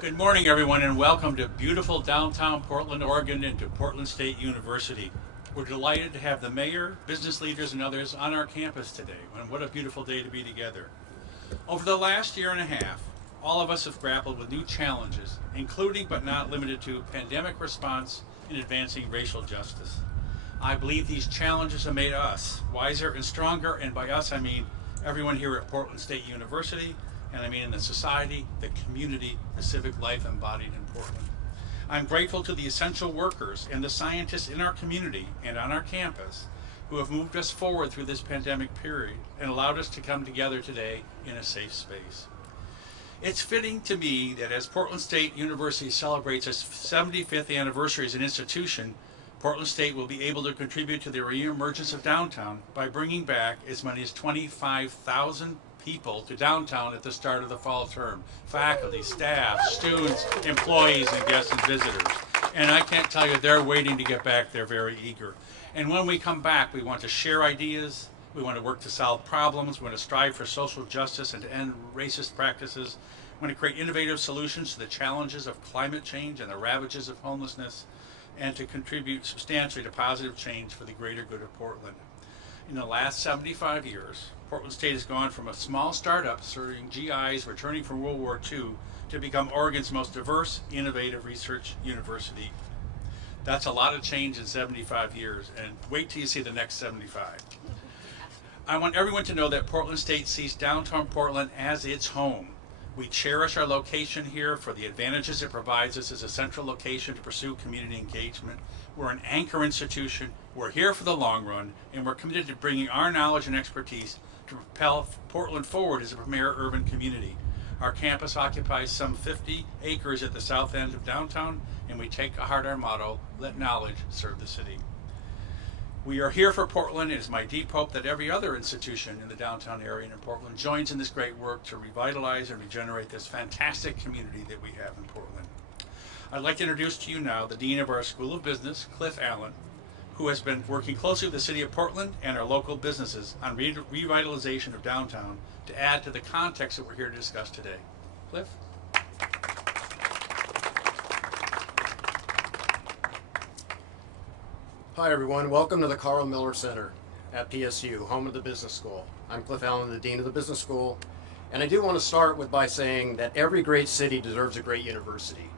Good morning, everyone, and welcome to beautiful downtown Portland, Oregon, and to Portland State University. We're delighted to have the mayor, business leaders, and others on our campus today, and what a beautiful day to be together. Over the last year and a half, all of us have grappled with new challenges, including but not limited to pandemic response and advancing racial justice. I believe these challenges have made us wiser and stronger, and by us I mean everyone here at Portland State University, and I mean in the society, the community, the civic life embodied in Portland. I'm grateful to the essential workers and the scientists in our community and on our campus who have moved us forward through this pandemic period and allowed us to come together today in a safe space. It's fitting to me that as Portland State University celebrates its 75th anniversary as an institution, Portland State will be able to contribute to the reemergence of downtown by bringing back as many as 25,000 people to downtown at the start of the fall term. Faculty, staff, students, employees, and guests and visitors. And I can't tell you, they're waiting to get back. They're very eager. And when we come back, we want to share ideas. We want to work to solve problems. We want to strive for social justice and to end racist practices. We want to create innovative solutions to the challenges of climate change and the ravages of homelessness, and to contribute substantially to positive change for the greater good of Portland. In the last 75 years, Portland State has gone from a small startup serving GIs returning from World War II to become Oregon's most diverse, innovative research university. That's a lot of change in 75 years, and wait till you see the next 75. I want everyone to know that Portland State sees downtown Portland as its home. We cherish our location here for the advantages it provides us as a central location to pursue community engagement. We're an anchor institution, we're here for the long run, and we're committed to bringing our knowledge and expertise to propel Portland forward as a premier urban community. Our campus occupies some 50 acres at the south end of downtown, and we take to heart our motto, let knowledge serve the city. We are here for Portland. It is my deep hope that every other institution in the downtown area and in Portland joins in this great work to revitalize and regenerate this fantastic community that we have in Portland. I'd like to introduce to you now the Dean of our School of Business, Cliff Allen, who has been working closely with the City of Portland and our local businesses on revitalization of downtown to add to the context that we're here to discuss today. Cliff? Hi everyone, welcome to the Carl Miller Center at PSU, home of the Business School. I'm Cliff Allen, the Dean of the Business School, and I do want to start by saying that every great city deserves a great university.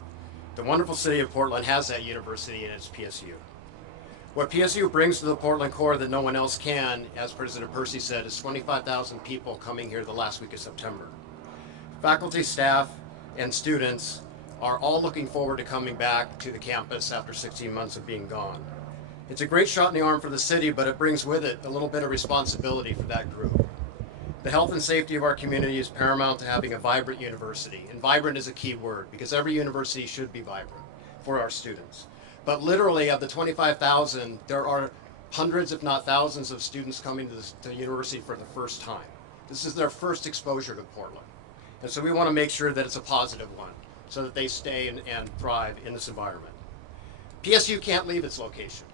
The wonderful city of Portland has that university in its PSU. What PSU brings to the Portland core that no one else can, as President Percy said, is 25,000 people coming here the last week of September. Faculty, staff, and students are all looking forward to coming back to the campus after 16 months of being gone. It's a great shot in the arm for the city, but it brings with it a little bit of responsibility for that group. The health and safety of our community is paramount to having a vibrant university, and vibrant is a key word because every university should be vibrant for our students. But literally, of the 25,000, there are hundreds, if not thousands, of students coming to the university for the first time. This is their first exposure to Portland. And so we want to make sure that it's a positive one so that they stay and thrive in this environment. PSU can't leave its location.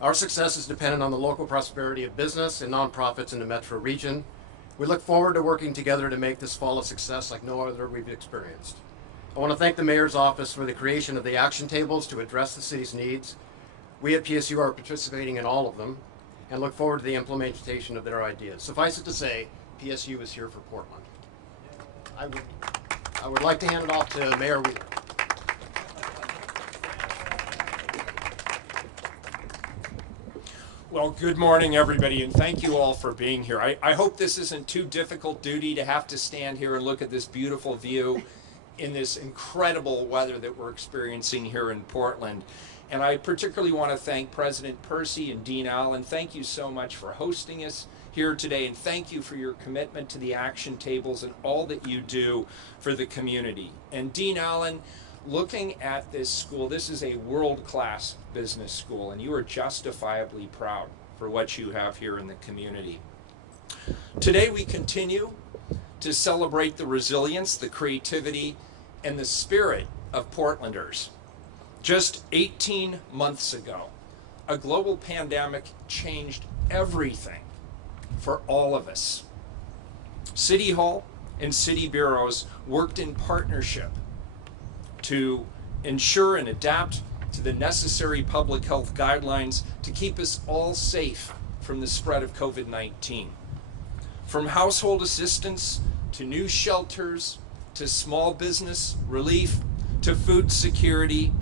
Our success is dependent on the local prosperity of business and nonprofits in the metro region. We look forward to working together to make this fall a success like no other we've experienced. I want to thank the Mayor's Office for the creation of the action tables to address the city's needs. We at PSU are participating in all of them and look forward to the implementation of their ideas. Suffice it to say, PSU is here for Portland. I would like to hand it off to Mayor Wheeler. Well, good morning, everybody, and thank you all for being here. I hope this isn't too difficult duty to have to stand here and look at this beautiful view in this incredible weather that we're experiencing here in Portland. And I particularly want to thank President Percy and Dean Allen. Thank you so much for hosting us here today, and thank you for your commitment to the action tables and all that you do for the community. And Dean Allen, looking at this school, this is a world-class business school, and you are justifiably proud for what you have here in the community. Today we continue to celebrate the resilience, the creativity, and the spirit of Portlanders. Just 18 months ago, a global pandemic changed everything for all of us. City Hall and city bureaus worked in partnership to ensure and adapt to the necessary public health guidelines to keep us all safe from the spread of COVID-19. From household assistance to new shelters, to small business relief, to food security,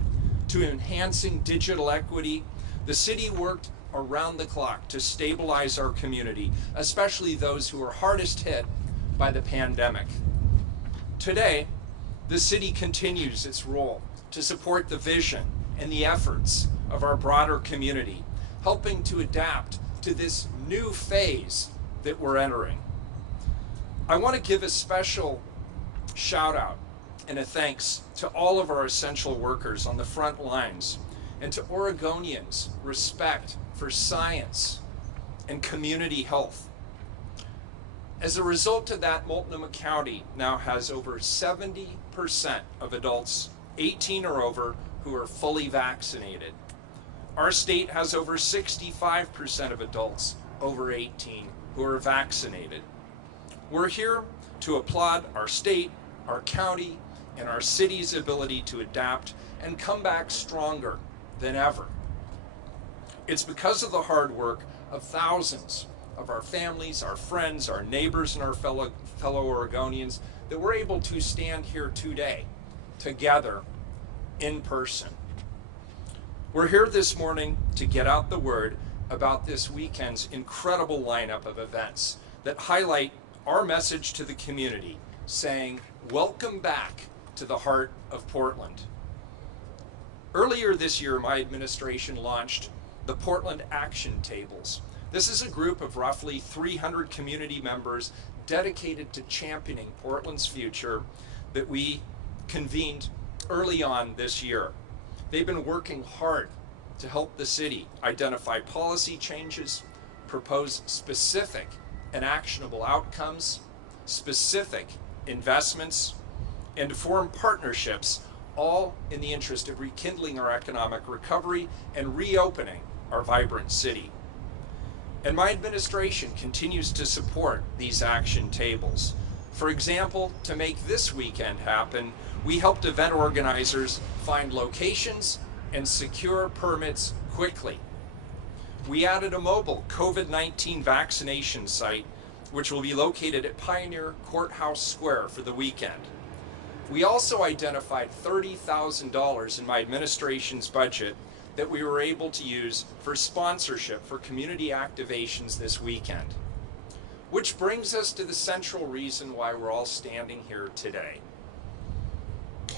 to enhancing digital equity, the city worked around the clock to stabilize our community, especially those who are hardest hit by the pandemic. Today, the city continues its role to support the vision and the efforts of our broader community, helping to adapt to this new phase that we're entering. I want to give a special shout out and a thanks to all of our essential workers on the front lines and to Oregonians' respect for science and community health. As a result of that, Multnomah County now has over 70% of adults 18 or over who are fully vaccinated. Our state has over 65% of adults over 18 who are vaccinated. We're here to applaud our state, our county, and our city's ability to adapt and come back stronger than ever. It's because of the hard work of thousands of our families, our friends, our neighbors, and our fellow Oregonians that we're able to stand here today together in person. We're here this morning to get out the word about this weekend's incredible lineup of events that highlight our message to the community, saying, welcome back to the heart of Portland. Earlier this year, my administration launched the Portland Action Tables. This is a group of roughly 300 community members dedicated to championing Portland's future that we convened early on this year. They've been working hard to help the city identify policy changes, propose specific and actionable outcomes, specific investments, and form partnerships, all in the interest of rekindling our economic recovery and reopening our vibrant city. And my administration continues to support these action tables. For example, to make this weekend happen, we helped event organizers find locations and secure permits quickly. We added a mobile COVID-19 vaccination site, which will be located at Pioneer Courthouse Square for the weekend. We also identified $30,000 in my administration's budget that we were able to use for sponsorship for community activations this weekend. Which brings us to the central reason why we're all standing here today.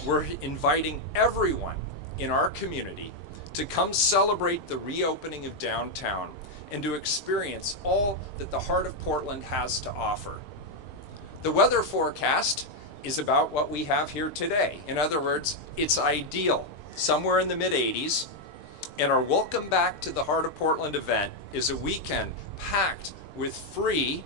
We're inviting everyone in our community to come celebrate the reopening of downtown and to experience all that the heart of Portland has to offer. The weather forecast is about what we have here today. In other words, it's ideal, somewhere in the mid-80s, and our Welcome Back to the Heart of Portland event is a weekend packed with free,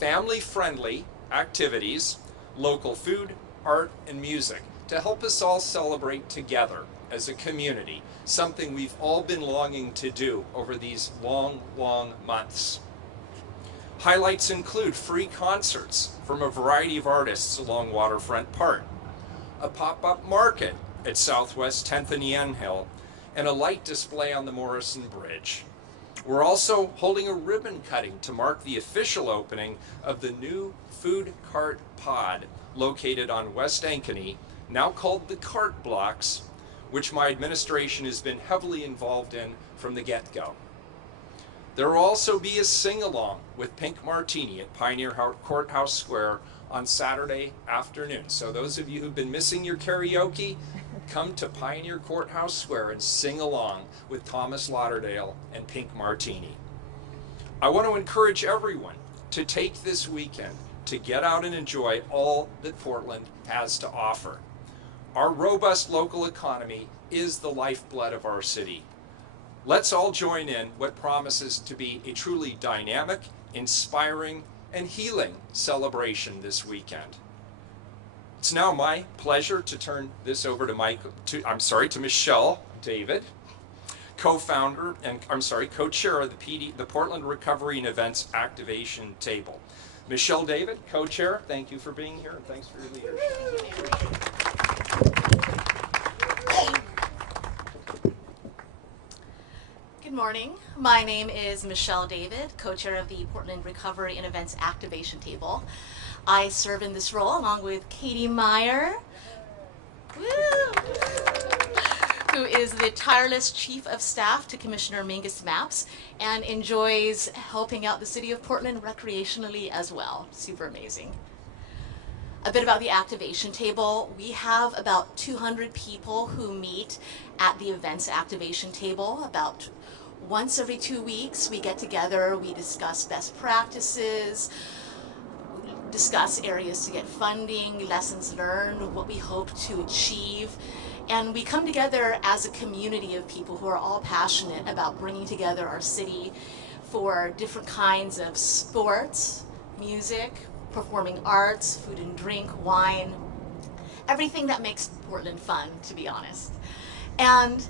family-friendly activities, local food, art, and music to help us all celebrate together as a community, something we've all been longing to do over these long, long months. Highlights include free concerts from a variety of artists along Waterfront Park, a pop-up market at Southwest 10th and Yamhill, and a light display on the Morrison Bridge. We're also holding a ribbon cutting to mark the official opening of the new food cart pod located on West Ankeny, now called the Cart Blocks, which my administration has been heavily involved in from the get-go. There will also be a sing-along with Pink Martini at Pioneer Courthouse Square on Saturday afternoon. So those of you who've been missing your karaoke, come to Pioneer Courthouse Square and sing along with Thomas Lauderdale and Pink Martini. I want to encourage everyone to take this weekend to get out and enjoy all that Portland has to offer. Our robust local economy is the lifeblood of our city. Let's all join in what promises to be a truly dynamic, inspiring, and healing celebration this weekend. It's now my pleasure to turn this over to Michelle David, co-founder and co-chair of the Portland Recovery and Events Activation Table. Michelle David, co-chair, thank you for being here and thanks for your leadership. morning. My name is Michelle David, co-chair of the Portland Recovery and Events Activation Table. I serve in this role along with Katie Meyer, woo, who is the tireless Chief of Staff to Commissioner Mingus Maps and enjoys helping out the city of Portland recreationally as well. Super amazing. A bit about the activation table. We have about 200 people who meet at the events activation table. About once every 2 weeks, we get together, we discuss best practices, discuss areas to get funding, lessons learned, what we hope to achieve. And we come together as a community of people who are all passionate about bringing together our city for different kinds of sports, music, performing arts, food and drink, wine, everything that makes Portland fun, to be honest. And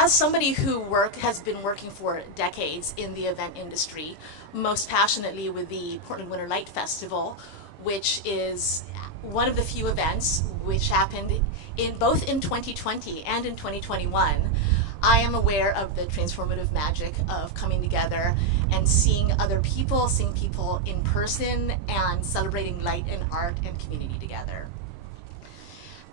as somebody who has been working for decades in the event industry, most passionately with the Portland Winter Light Festival, which is one of the few events which happened both in 2020 and in 2021, I am aware of the transformative magic of coming together and seeing other people, seeing people in person, and celebrating light and art and community together.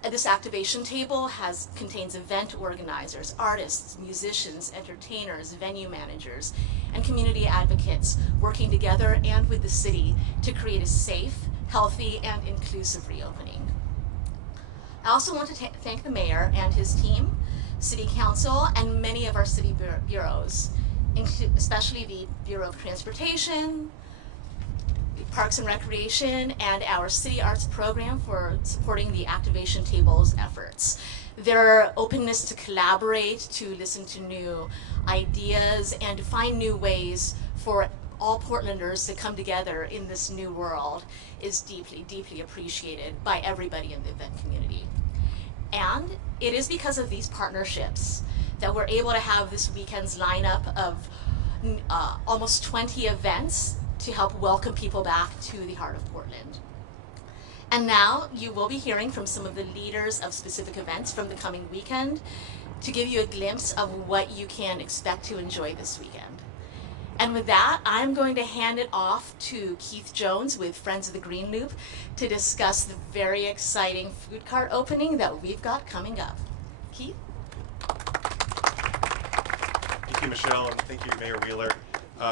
This activation table contains event organizers, artists, musicians, entertainers, venue managers, and community advocates working together and with the city to create a safe, healthy, and inclusive reopening. I also want to thank the mayor and his team, City Council, and many of our city bureaus, especially the Bureau of Transportation, Parks and Recreation, and our City Arts program for supporting the activation table's efforts. Their openness to collaborate, to listen to new ideas, and to find new ways for all Portlanders to come together in this new world is deeply, deeply appreciated by everybody in the event community. And it is because of these partnerships that we're able to have this weekend's lineup of almost 20 events to help welcome people back to the heart of Portland. And now you will be hearing from some of the leaders of specific events from the coming weekend to give you a glimpse of what you can expect to enjoy this weekend. And with that, I'm going to hand it off to Keith Jones with Friends of the Green Loop to discuss the very exciting food cart opening that we've got coming up. Keith? Thank you, Michelle, and thank you, Mayor Wheeler.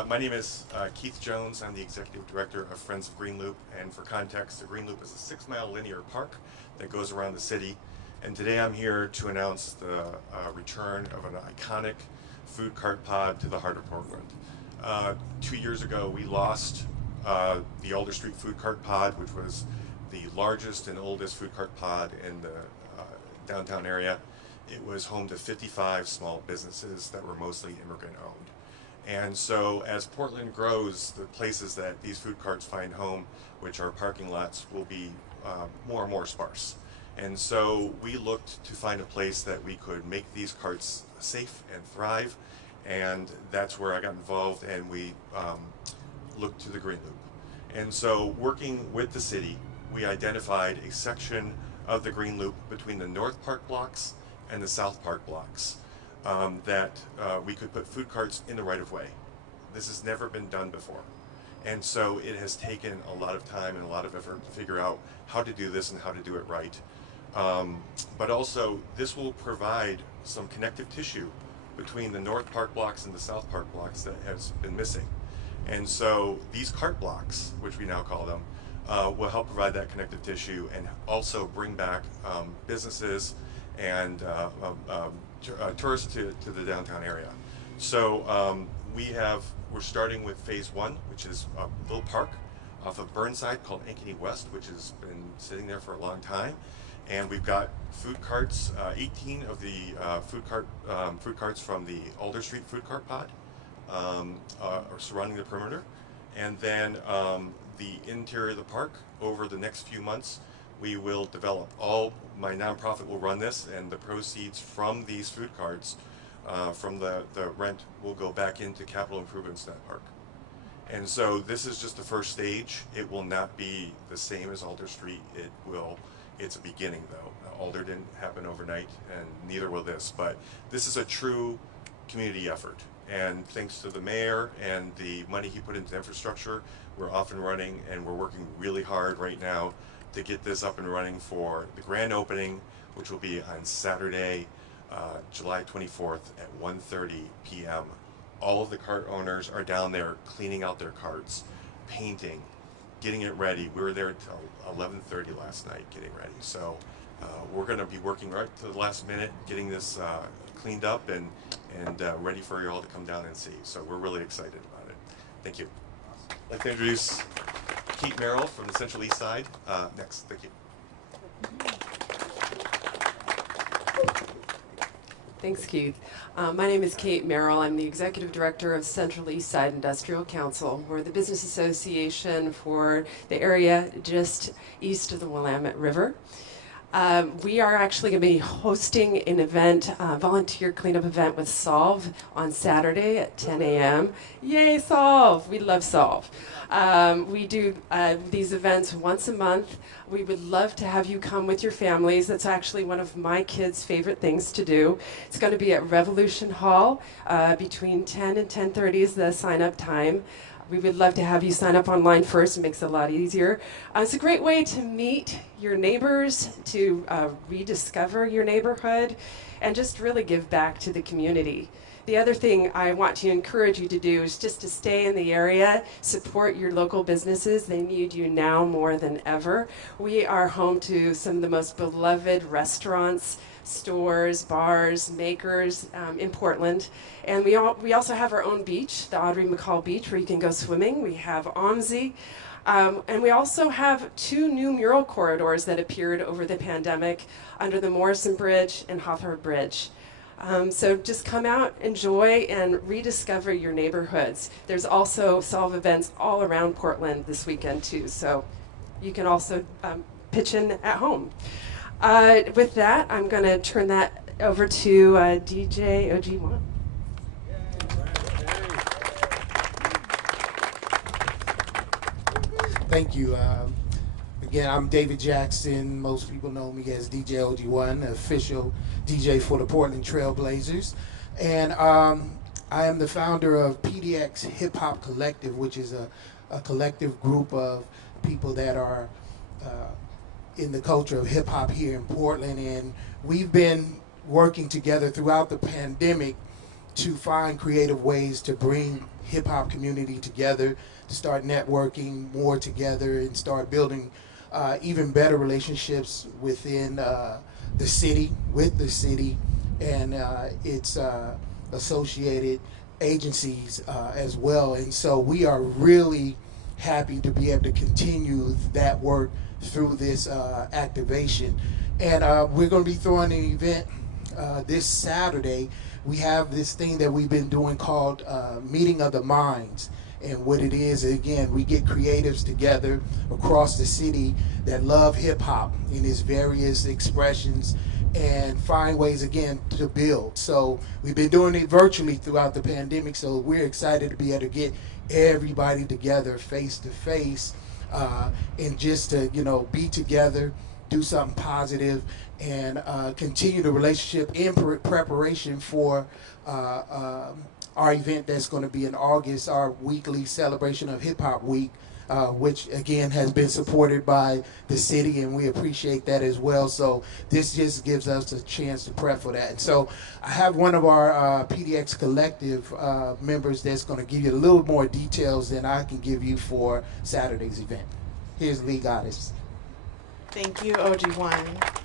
My name is Keith Jones. I'm the Executive Director of Friends of Green Loop, and for context, the Green Loop is a 6-mile linear park that goes around the city. And today I'm here to announce the return of an iconic food cart pod to the heart of Portland. 2 years ago, we lost the Alder Street food cart pod, which was the largest and oldest food cart pod in the downtown area. It was home to 55 small businesses that were mostly immigrant owned. And so as Portland grows, the places that these food carts find home, which are parking lots, will be more and more sparse. And so we looked to find a place that we could make these carts safe and thrive. And that's where I got involved, and we looked to the Green Loop. And so working with the city, we identified a section of the Green Loop between the North Park blocks and the South Park blocks that we could put food carts in the right of way. This has never been done before. And so it has taken a lot of time and a lot of effort to figure out how to do this and how to do it right. But also, this will provide some connective tissue between the North Park blocks and the South Park blocks that has been missing. And so these cart blocks, which we now call them, will help provide that connective tissue and also bring back businesses and tourists to the downtown area. So we're starting with phase 1, which is a little park off of Burnside called Ankeny West, which has been sitting there for a long time. And we've got food carts, 18 of the food carts from the Alder Street food cart pod are surrounding the perimeter. And then the interior of the park, over the next few months, we will develop. My nonprofit will run this, and the proceeds from these food carts, from the rent, will go back into capital improvements in that park. And so this is just the first stage. It will not be the same as Alder Street. It's a beginning, though. Alder didn't happen overnight, and neither will this. But this is a true community effort. And thanks to the mayor and the money he put into infrastructure, we're off and running, and we're working really hard right now to get this up and running for the grand opening, which will be on Saturday, July 24th at 1:30 p.m. All of the cart owners are down there cleaning out their carts, painting, getting it ready. We were there until 11:30 last night getting ready. So we're going to be working right to the last minute, getting this cleaned up and ready for you all to come down and see. So we're really excited about it. Thank you. I'd like to introduce Kate Merrill from the Central East Side next. Thank you. Thanks, Keith. My name is Kate Merrill. I'm the Executive Director of Central East Side Industrial Council. We're the business association for the area just east of the Willamette River. We are actually going to be hosting an event, volunteer cleanup event with Solve on Saturday at 10 a.m. Yay, Solve! We love Solve. We do these events once a month. We would love to have you come with your families. That's actually one of my kids' favorite things to do. It's going to be at Revolution Hall between 10 and 10:30 is the sign-up time. We would love to have you sign up online first. It makes it a lot easier. It's a great way to meet your neighbors, to rediscover your neighborhood, and just really give back to the community. The other thing I want to encourage you to do is just to stay in the area, support your local businesses. They need you now more than ever. We are home to some of the most beloved restaurants, stores, bars, makers in Portland. And we also have our own beach, the Audrey McCall Beach, where you can go swimming. We have OMSI. And we also have 2 new mural corridors that appeared over the pandemic under the Morrison Bridge and Hawthorne Bridge. So just come out, enjoy, and rediscover your neighborhoods. There's also Solve events all around Portland this weekend too, so you can also pitch in at home. With that, I'm going to turn that over to DJ OG1. Thank you. Again, I'm David Jackson. Most people know me as DJ OG1, the official DJ for the Portland Trailblazers. And I am the founder of Pdx Hip-Hop Collective, which is a collective group of people that are in the culture of hip-hop here in Portland. And we've been working together throughout the pandemic to find creative ways to bring hip-hop community together, to start networking more together and start building even better relationships within the city, with the city, and its associated agencies as well. And so we are really happy to be able to continue that work through this activation. And we're going to be throwing an event this Saturday. We have this thing that we've been doing called Meeting of the Minds. And what it is, again, we get creatives together across the city that love hip-hop in its various expressions and find ways, again, to build. So we've been doing it virtually throughout the pandemic, so we're excited to be able to get everybody together face-to-face and just to, be together, do something positive, and continue the relationship in preparation for our event that's going to be in August, our weekly celebration of Hip Hop Week, which again has been supported by the city, and we appreciate that as well. So this just gives us a chance to prep for that. And so I have one of our Pdx Collective members that's going to give you a little more details than I can give you for Saturday's event. Here's Lee Goddess. Thank you, OG1.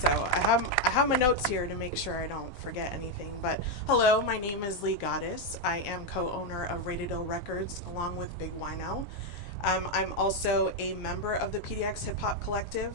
So I have my notes here to make sure I don't forget anything. But hello, my name is Lee Goddess. I am co-owner of Rated O Records along with Big Wino. I'm also a member of the Pdx Hip-Hop Collective.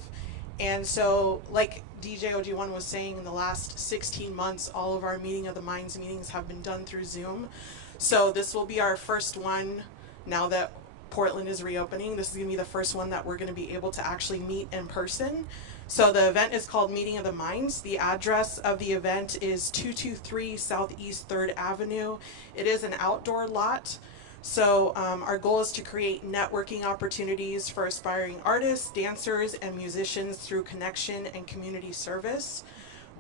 And so, like DJ OG1 was saying, in the last 16 months, all of our Meeting of the Minds meetings have been done through Zoom. So this will be our first one now that Portland is reopening. This is going to be the first one that we're going to be able to actually meet in person. So the event is called Meeting of the Minds. The address of the event is 223 Southeast 3rd Avenue. It is an outdoor lot. So our goal is to create networking opportunities for aspiring artists, dancers, and musicians through connection and community service.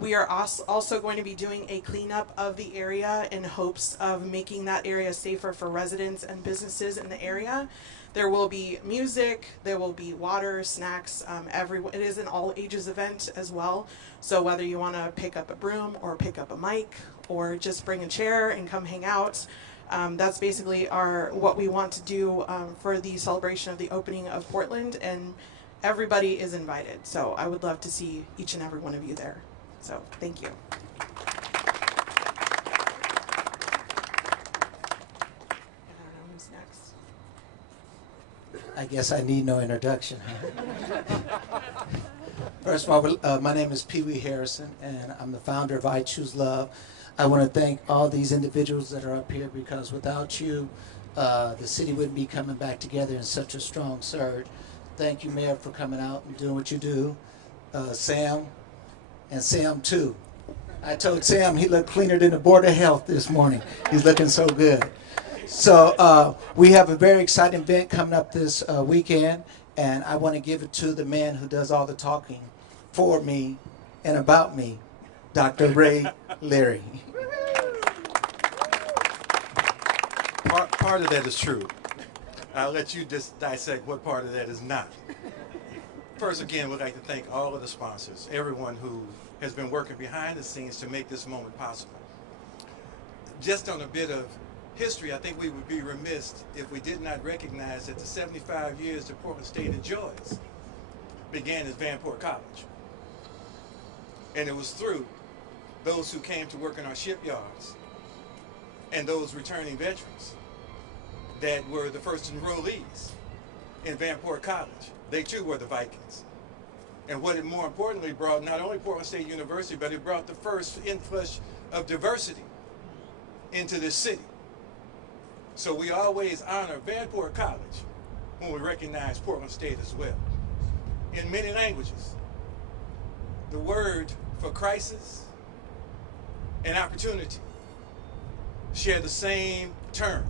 We are also going to be doing a cleanup of the area in hopes of making that area safer for residents and businesses in the area. There will be music, there will be water, snacks, it is an all ages event as well. So whether you want to pick up a broom or pick up a mic or just bring a chair and come hang out, that's basically what we want to do for the celebration of the opening of Portland, and everybody is invited. So I would love to see each and every one of you there. So thank you. I don't know who's next. I guess I need no introduction. First of all, my name is Pee Wee Harrison, and I'm the founder of I Choose Love. I want to thank all these individuals that are up here, because without you, the city wouldn't be coming back together in such a strong surge. Thank you, Mayor, for coming out and doing what you do. Sam, and Sam too. I told Sam he looked cleaner than the Board of Health this morning. He's looking so good. So we have a very exciting event coming up this weekend, and I want to give it to the man who does all the talking for me and about me, Dr. Ray Leary. Part of that is true. I'll let you just dissect what part of that is not. First, again, we'd like to thank all of the sponsors, everyone who has been working behind the scenes to make this moment possible. Just on a bit of history, I think we would be remiss if we did not recognize that the 75 years that Portland State enjoys began at Vanport College. And it was through those who came to work in our shipyards and those returning veterans that were the first enrollees in Vanport College. They too were the Vikings. And what it more importantly brought, not only Portland State University, but it brought the first inflush of diversity into this city. So we always honor Vanport College when we recognize Portland State as well. In many languages, the word for crisis and opportunity share the same term.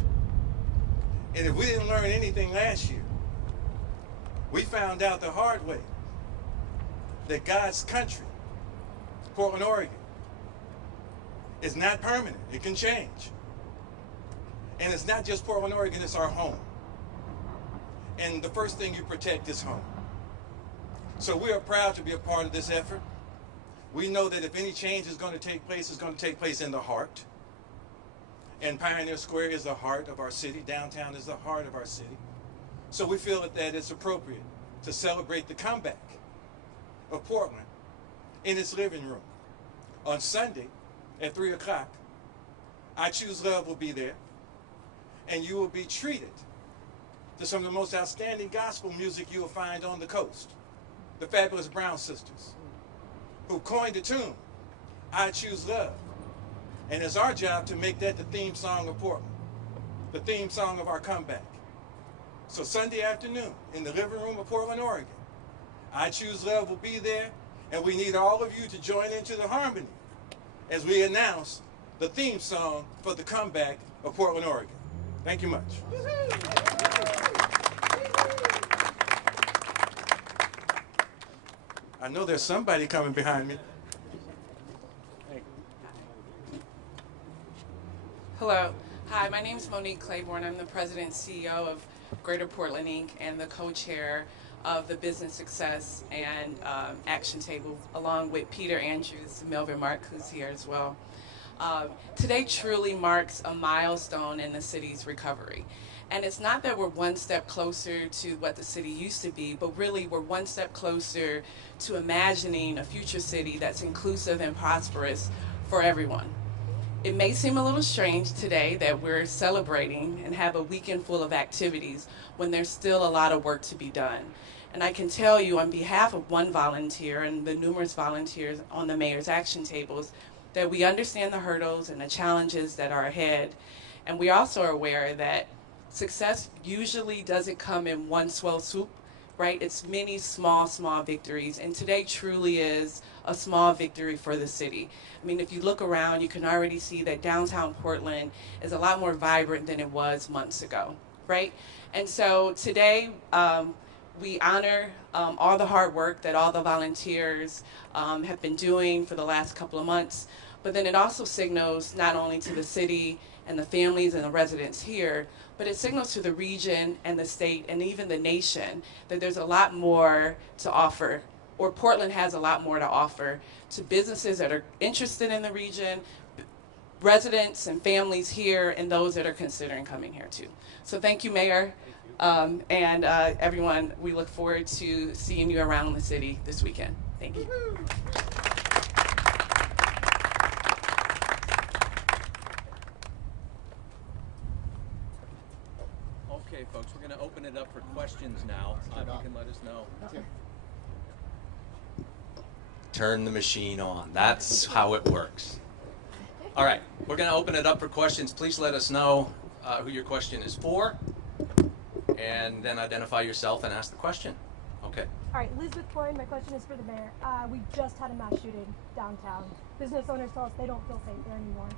And if we didn't learn anything last year, we found out the hard way that God's country, Portland, Oregon, is not permanent. It can change. And it's not just Portland, Oregon, it's our home. And the first thing you protect is home. So we are proud to be a part of this effort. We know that if any change is going to take place, it's going to take place in the heart. And Pioneer Square is the heart of our city. Downtown is the heart of our city. So we feel that it's appropriate to celebrate the comeback of Portland in its living room. On Sunday at 3 o'clock, I Choose Love will be there, and you will be treated to some of the most outstanding gospel music you will find on the coast. The Fabulous Brown Sisters, who coined the tune, I Choose Love. And it's our job to make that the theme song of Portland, the theme song of our comeback. So Sunday afternoon in the living room of Portland, Oregon, I Choose Love will be there, and we need all of you to join into the harmony as we announce the theme song for the comeback of Portland, Oregon. Thank you much. I know there's somebody coming behind me. Hello. Hi, my name is Monique Claiborne. I'm the president and CEO of Greater Portland, Inc. and the co-chair of the Business Success and Action Table, along with Peter Andrews and Melvin Mark, who's here as well. Today truly marks a milestone in the city's recovery. And it's not that we're one step closer to what the city used to be, but really we're one step closer to imagining a future city that's inclusive and prosperous for everyone. It may seem a little strange today that we're celebrating and have a weekend full of activities when there's still a lot of work to be done. And I can tell you on behalf of one volunteer and the numerous volunteers on the mayor's action tables that we understand the hurdles and the challenges that are ahead. And we also are aware that success usually doesn't come in one swell swoop, right? It's many small victories. And today truly is a small victory for the city. I mean, if you look around, you can already see that downtown Portland is a lot more vibrant than it was months ago, right? And so today, we honor all the hard work that all the volunteers have been doing for the last couple of months, but then it also signals not only to the city and the families and the residents here, but it signals to the region and the state and even the nation that there's a lot more to offer, or Portland has a lot more to offer to businesses that are interested in the region, residents and families here, and those that are considering coming here too. So thank you, Mayor, and everyone. We look forward to seeing you around the city this weekend. Thank you. Okay, folks, we're going to open it up for questions now. If you can let us know. Turn the machine on. That's how it works. All right, we're going to open it up for questions. Please let us know who your question is for, and then identify yourself and ask the question. Okay. All right, Elizabeth Klein, my question is for the mayor. We just had a mass shooting downtown. Business owners tell us they don't feel safe there anymore.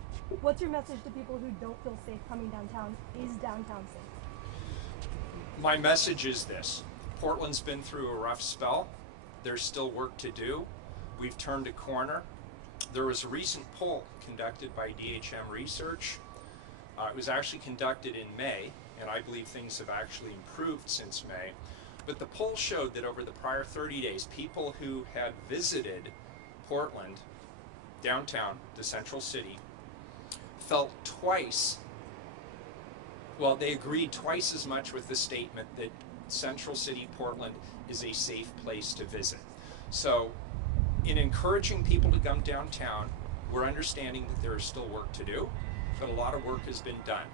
What's your message to people who don't feel safe coming downtown? Is downtown safe? My message is this: Portland's been through a rough spell. There's still work to do. We've turned a corner. There was a recent poll conducted by DHM Research. It was actually conducted in May, and I believe things have actually improved since May. But the poll showed that over the prior 30 days, people who had visited Portland, downtown, the central city, felt twice, well, they agreed twice as much with the statement that Central City, Portland is a safe place to visit. So in encouraging people to come downtown, we're understanding that there is still work to do, but a lot of work has been done,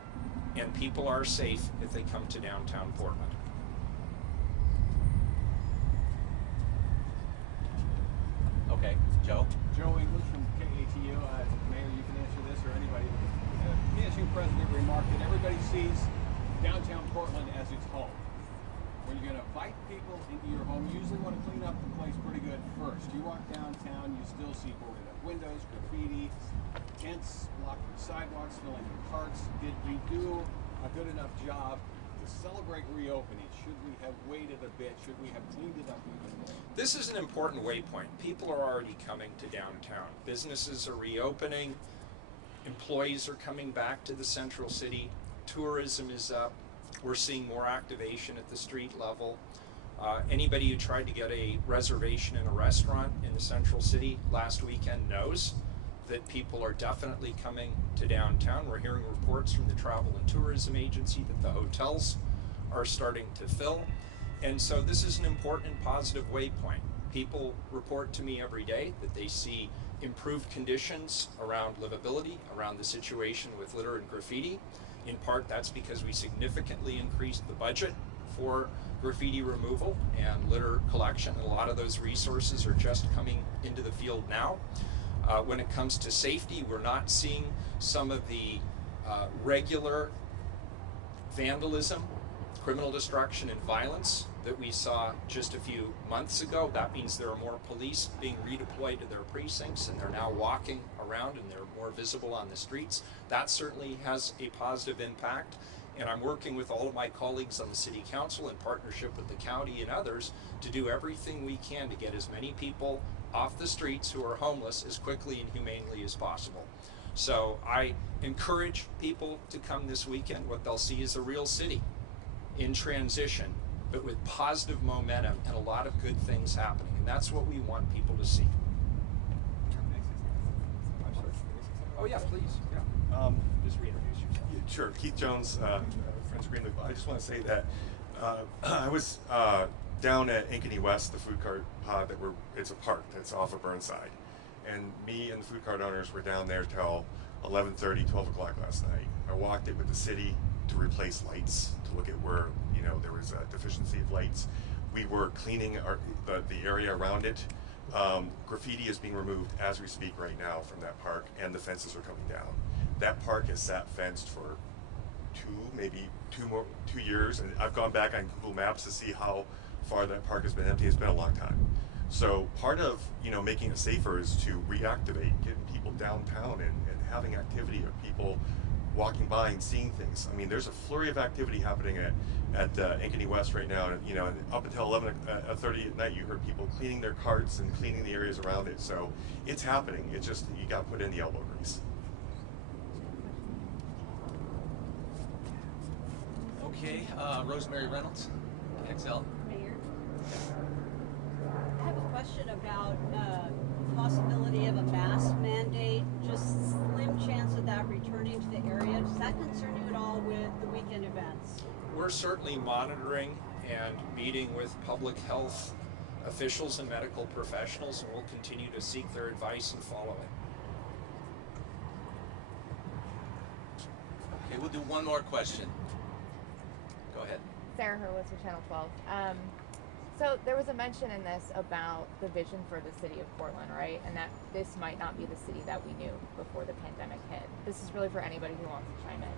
and people are safe if they come to downtown Portland. Okay, Joe. Joe English from KATU. Mayor, you can answer this, or anybody. PSU president remarked that everybody sees downtown Portland as its home. When you're going to invite people into your home, you usually want to clean up the place pretty good first. You walk downtown, you still see boarded up windows, graffiti, tents blocking sidewalks, filling in parks. Did we do a good enough job to celebrate reopening? Should we have waited a bit? Should we have cleaned it up even more? This is an important waypoint. People are already coming to downtown. Businesses are reopening. Employees are coming back to the central city. Tourism is up. We're seeing more activation at the street level. Anybody who tried to get a reservation in a restaurant in the central city last weekend knows that people are definitely coming to downtown. We're hearing reports from the Travel and Tourism Agency that the hotels are starting to fill. And so this is an important and positive waypoint. People report to me every day that they see improved conditions around livability, around the situation with litter and graffiti. In part, that's because we significantly increased the budget for graffiti removal and litter collection. And a lot of those resources are just coming into the field now. When it comes to safety, we're not seeing some of the regular vandalism, criminal destruction, and violence that we saw just a few months ago. That means there are more police being redeployed to their precincts, and they're now walking around and they're more visible on the streets. That certainly has a positive impact. And I'm working with all of my colleagues on the City Council in partnership with the county and others to do everything we can to get as many people off the streets who are homeless as quickly and humanely as possible. So I encourage people to come this weekend. What they'll see is a real city in transition, but with positive momentum and a lot of good things happening. And that's what we want people to see. I'm sorry. Oh yeah, please. Yeah. Just reintroduce yourself. Yeah, sure. Keith Jones, Friends of Green Loop. I just want to say that I was down at Ankeny West, the food cart pod it's a park that's off of Burnside. And me and the food cart owners were down there till 11:30, 12 o'clock last night. I walked it with the city to replace lights, to look at where there was a deficiency of lights. We were cleaning the area around it. Graffiti is being removed as we speak right now from that park, and the fences are coming down. That park has sat fenced for maybe two years, and I've gone back on Google Maps to see how far that park has been empty. It's been a long time. So part of making it safer is to reactivate, getting people downtown and having activity of people walking by and seeing things. I mean, there's a flurry of activity happening at Ankeny West right now. You know, and up until 11:30 at night, you heard people cleaning their carts and cleaning the areas around it. So it's happening. It's just you got to put in the elbow grease. Okay, Rosemary Reynolds, XL. Mayor, I have a question about possibility of a mask mandate, just slim chance of that returning to the area. Does that concern you at all with the weekend events? We're certainly monitoring and meeting with public health officials and medical professionals, and we'll continue to seek their advice and follow it. Okay, we'll do one more question. Go ahead. Sarah Hurwitz with Channel 12. So there was a mention in this about the vision for the city of Portland, right? And that this might not be the city that we knew before the pandemic hit. This is really for anybody who wants to chime in.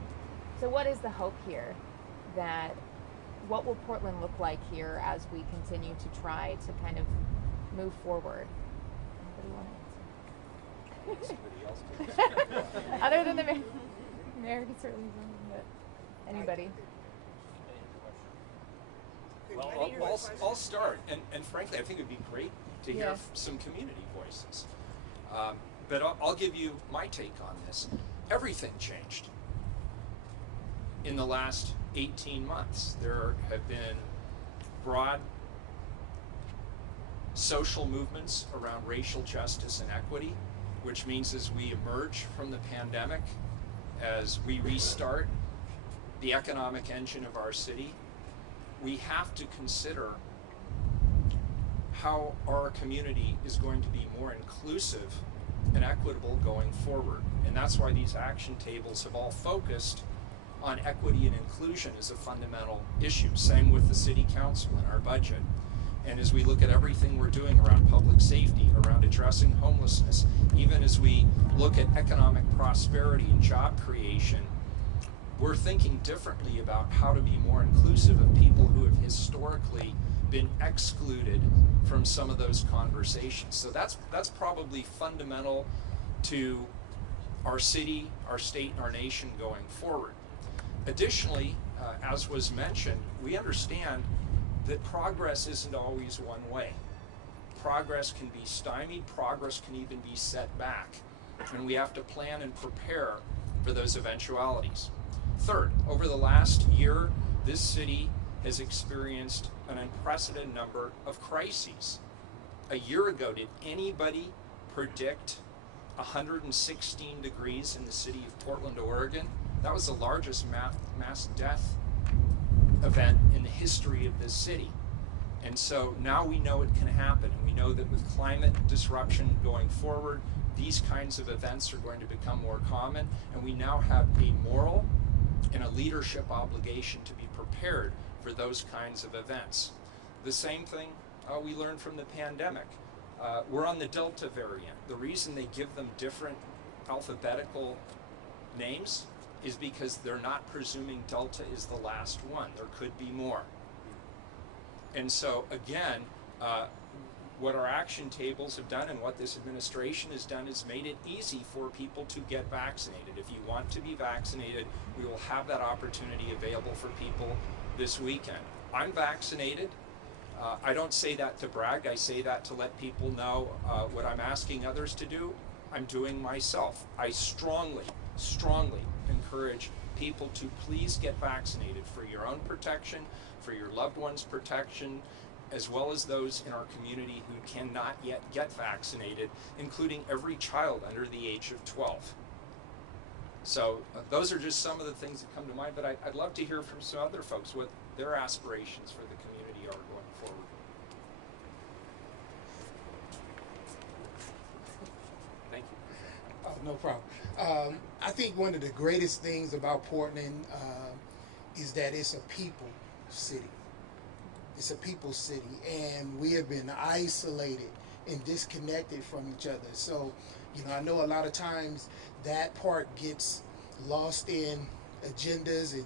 So what is the hope here? That what will Portland look like here as we continue to try to kind of move forward? Anybody want to Other than the mayor, mayor can certainly, but anybody. Well, I'll start, and frankly, I think it'd be great to hear some community voices. But I'll give you my take on this. Everything changed in the last 18 months. There have been broad social movements around racial justice and equity, which means as we emerge from the pandemic, as we restart the economic engine of our city, we have to consider how our community is going to be more inclusive and equitable going forward. And that's why these action tables have all focused on equity and inclusion as a fundamental issue. Same with the city council and our budget. And as we look at everything we're doing around public safety, around addressing homelessness, even as we look at economic prosperity and job creation, we're thinking differently about how to be more inclusive of people who have historically been excluded from some of those conversations. So that's probably fundamental to our city, our state, and our nation going forward. Additionally, as was mentioned, we understand that progress isn't always one way. Progress can be stymied, progress can even be set back, and we have to plan and prepare for those eventualities. Third, over the last year, this city has experienced an unprecedented number of crises. A year ago, did anybody predict 116 degrees in the city of Portland, Oregon? That was the largest mass death event in the history of this city. And so now we know it can happen, and we know that with climate disruption going forward, these kinds of events are going to become more common, and we now have a moral and a leadership obligation to be prepared for those kinds of events. The same thing we learned from the pandemic. We're on the Delta variant. The reason they give them different alphabetical names is because they're not presuming Delta is the last one. There could be more. And so again, what our action tables have done and what this administration has done is made it easy for people to get vaccinated. If you want to be vaccinated, we will have that opportunity available for people this weekend. I'm vaccinated. I don't say that to brag. I say that to let people know what I'm asking others to do, I'm doing myself. I strongly encourage people to please get vaccinated for your own protection, for your loved ones' protection, as well as those in our community who cannot yet get vaccinated, including every child under the age of 12. So those are just some of the things that come to mind, but I'd love to hear from some other folks what their aspirations for the community are going forward. Thank you. Oh, no problem. I think one of the greatest things about Portland is that it's a people city. It's a people city, and we have been isolated and disconnected from each other. So, you know, I know a lot of times that part gets lost in agendas and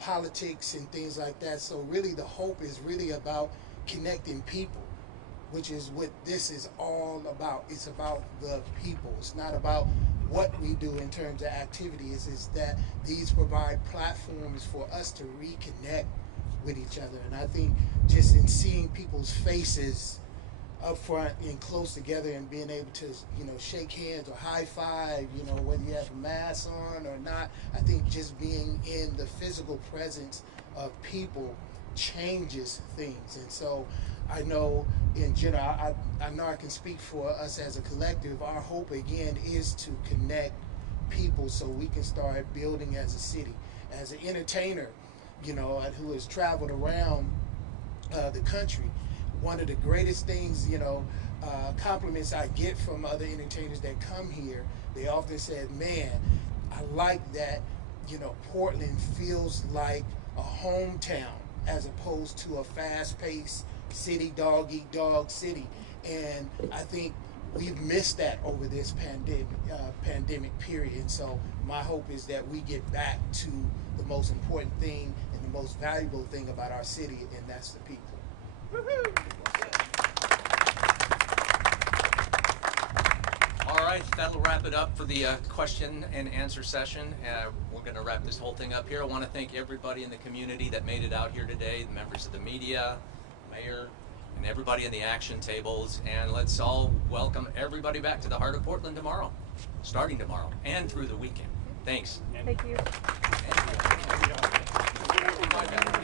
politics and things like that. So really the hope is really about connecting people, which is what this is all about. It's about the people. It's not about what we do in terms of activities is that these provide platforms for us to reconnect with each other. And I think just in seeing people's faces up front and close together and being able to, shake hands or high five, whether you have a mask on or not, I think just being in the physical presence of people changes things. And so I know in general, I know I can speak for us as a collective. Our hope again is to connect people so we can start building as a city. As an entertainer, who has traveled around the country, one of the greatest things, compliments I get from other entertainers that come here, they often said, man, I like that, Portland feels like a hometown as opposed to a fast-paced city, dog-eat-dog city. And I think we've missed that over this pandemic period. And so my hope is that we get back to the most important thing and the most valuable thing about our city, and that's the people. All right, that'll wrap it up for the question and answer session. We're going to wrap this whole thing up here. I want to thank everybody in the community that made it out here today, the members of the media, mayor, and everybody in the action tables. And let's all welcome everybody back to the heart of Portland tomorrow, starting tomorrow and through the weekend. Thanks. Thank you. Thank you.